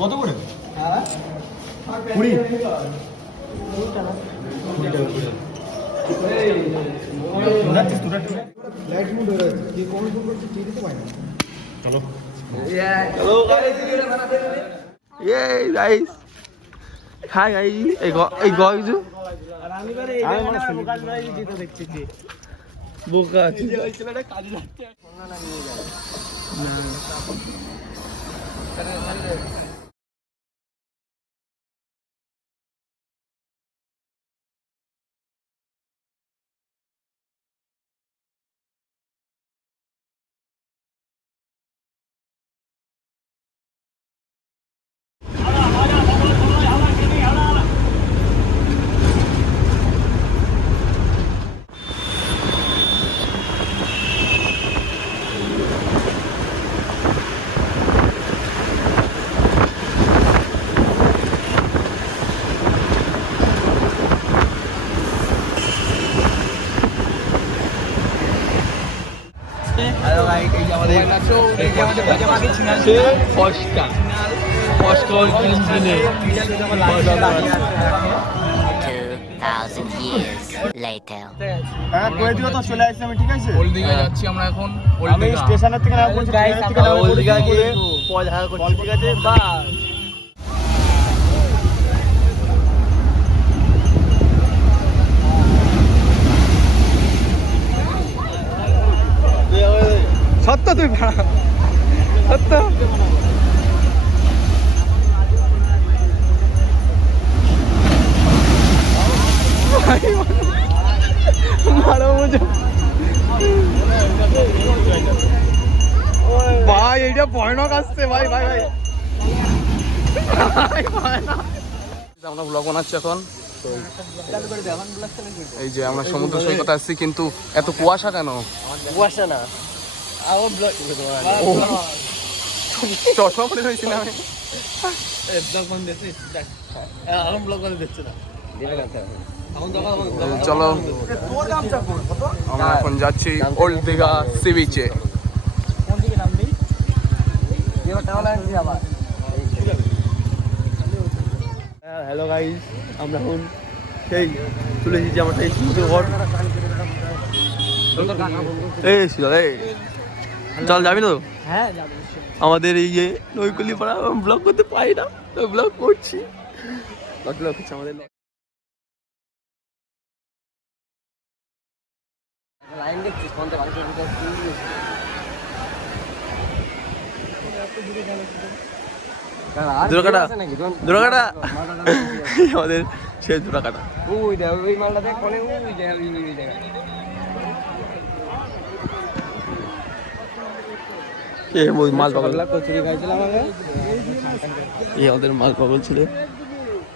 কত করে? 20 চলো গাইস, হাই গাইস, এই গয়জু বোকা আছে। চলে আসছি আমি, ঠিক আছে? হলদিঘা যাচ্ছি আমরা এখন। আমি স্টেশনের থেকে নামবো, হলদিঘা গিয়ে ঠিক আছে? বা সত্য, তুই সত্য ভাই, এইটা ভয়ানক আসছে ভাই ভাই ভাই। আমরা ব্লগ বানাচ্ছি এখন। এই যে আমরা সমুদ্র সৈকতে আসছি, কিন্তু এত কুয়াশা কেন? কুয়াশা না, চশমা পরে রয়েছি না আমি। চলো আমরা এখন যাচ্ছি ওল্ড দীঘা সি বিচে। হ্যালো গাইস, আমরা এখন সেই চলে এসেছি আমার সেই সমুদ্র ঘর। চল, যাবি তো? হ্যাঁ যাবো। আমাদের এই যে নৈকলি পাড়া ব্লগ করতে পাই না, তো ব্লগ করছি। ব্লগ করছি আমাদের। লাইন দেখছিস কোন তো বাড়ি থেকে দুরাকাটা আমাদের সেই দুরাকাটা। ওই দেখ, ওই মালটা দেখ, কোনে ওই দেখ, ওই দেখ। মাল পাগল আমাদের মাল পাগল ছিল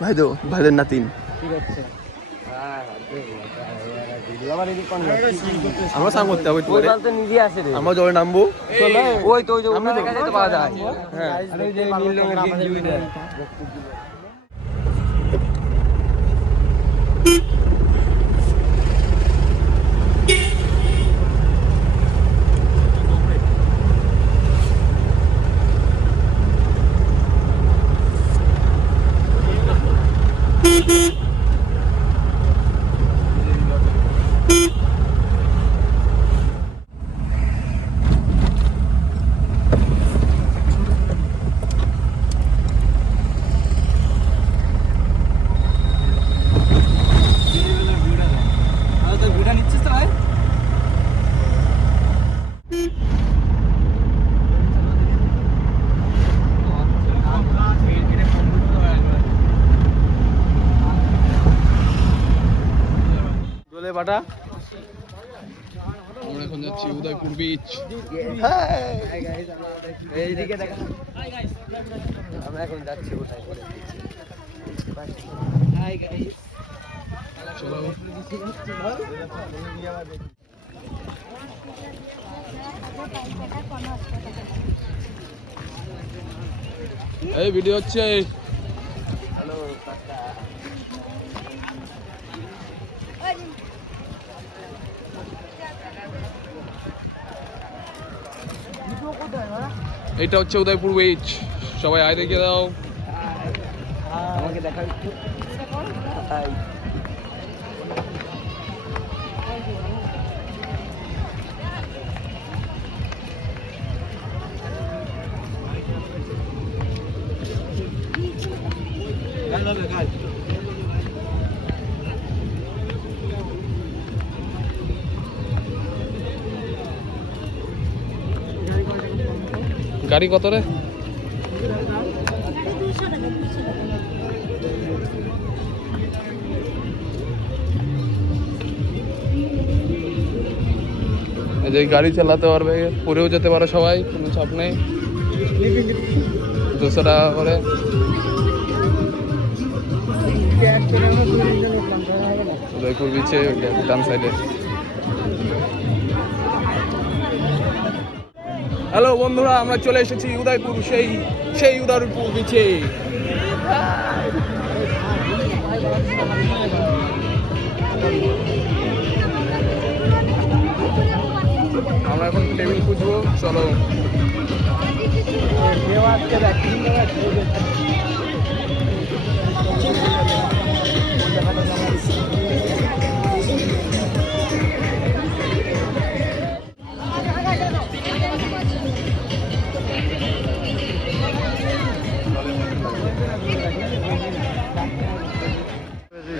ভাই, তো ভাইদের নাতিন। আমরা স্নান করতে হবে, আমরা জলে নামবো। ওই তো পাওয়া যায়। বাটা আমরা এখন যাচ্ছি উদয়পুর বিচ। এইদিকে দেখা, আমরা এখন যাচ্ছি উদয়পুর বিচ। হাই গাইস, চলো এই ভিডিও হচ্ছে। হ্যালো কোথায় এটা হচ্ছে উদয়পুর বিচ, সবাই আয় দেখিয়ে দাও। আমাকে দেখা একটু। হাই। গাড়ি কত রে? এই যে গাড়ি চালাতে পারবে, পরেও যেতে পারে সবাই, কোনো চাপ নেই। 200 টাকা করে। উদয়পুর বিচে ডান সাইডে। হ্যালো বন্ধুরা, আমরা চলে এসেছি উদয়পুর, সেই উদয়পুর বিচে। আমরা এখন টেবিল খুঁজবো, চলো।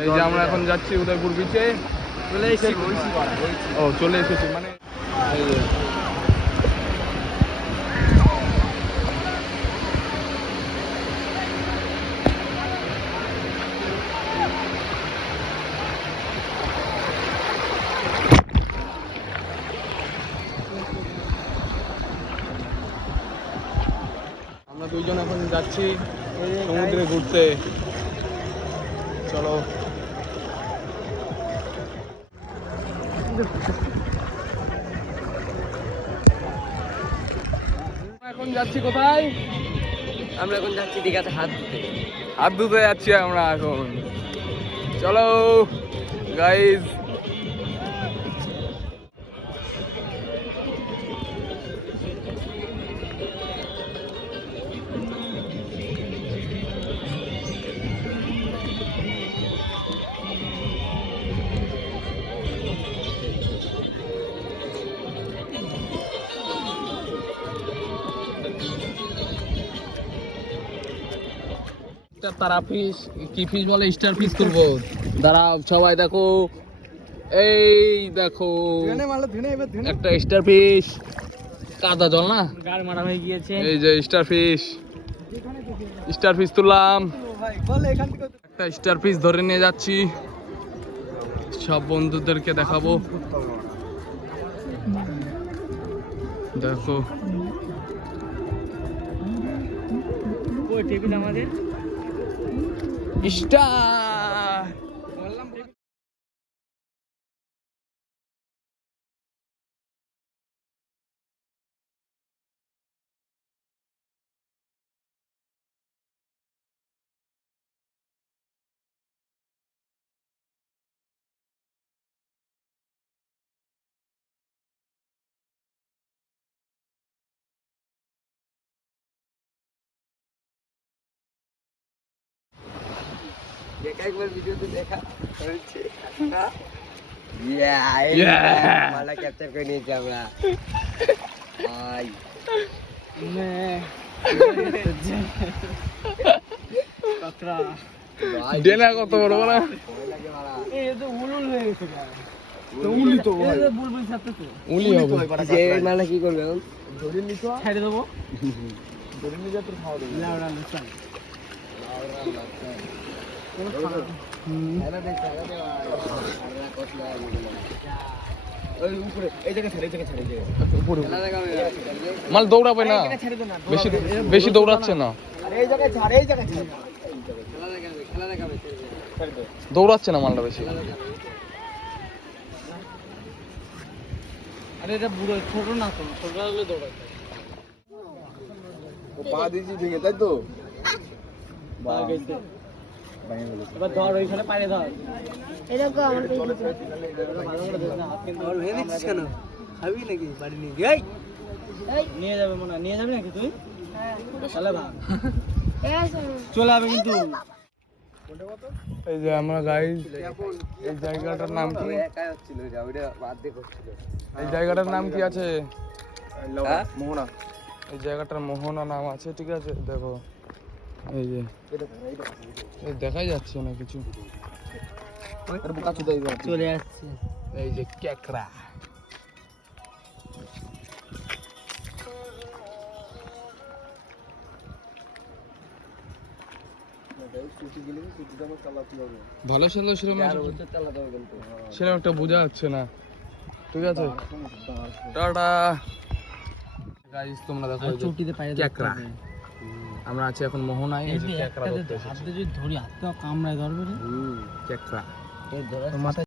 এই যে আমরা এখন যাচ্ছি উদয়পুর বিচে। চলে এসেছি। ও চলে এসেছি মানে এই যে। আমরা দুইজন এখন যাচ্ছি সমুদ্রে ঘুরতে, চলো। এখন যাচ্ছি কোথায়? আমরা এখন যাচ্ছি দীঘাতে হাত ধুতে। হাত ধুতে যাচ্ছি আমরা এখন, চলো গাইজ। তারা ফিশ, কি ফিশ বলে, স্টার ফিশ করবো। দাঁড়াও সবাই দেখো, এই দেখো একটা স্টার ফিশ। কাদা জল না, গাড় মারা হয়ে গিয়েছে। এই যে স্টার ফিশ। স্টার ফিশ তুললাম, একটা স্টার ফিশ ধরে নিয়ে যাচ্ছি, সব বন্ধুদেরকে দেখাবো। দেখো ওই টেবিল আমাদের স্টার। একবার ভিডিওতে দেখা হয়েছে। মালা ক্যাপচার করে নিয়েছি আমরা। ডেনা কত বড় বড়, উলি হবে। মালা কি করবে এখন? ছেড়ে দেবো, ধরে নিয়ে যা, তোর খাওয়া দেবো। মাল দৌড়াবে না বেশি, বেশি দৌড়াচ্ছে না, দৌড়াচ্ছে না মালটা বেশি। আরে এটা বুড়ো, ছোট না তো, ছোট হলে দৌড়াচ্ছে। পা দিয়েছি ভেঙে, তাই তো? এবার ধর ওইখানে পারে ধর। এরকম আমার কেন খাবি নাকি বাড়ি নিয়ে নিয়ে যাবে মনে হয়, নিয়ে যাবি নাকি তুই? চলে যাবে কিন্তু। এই যে আমরা গাইস, এই জায়গাটার নাম কি? এই জায়গাটার নাম কি আছে? মোহনা। এই জায়গাটার মোহনা নাম আছে, ঠিক আছে। দেখো এই যে দেখাই যাচ্ছে না কিছু, চলে যাচ্ছে। এই যে ক্যাকড়া, ভালো ছিল সেরকম একটা বোঝা যাচ্ছে না, ঠিক আছে। টাটা গাইস, তোমরা দেখো ক্যাকড়া। আমরা আছি এখন মোহনায়। এই যে ক্যাকড়া ধরতে এসেছি। হাত দিয়ে যদি ধরি, হাত তো কামড়ায় ধরবে রে। ক্যাকড়া মাথায়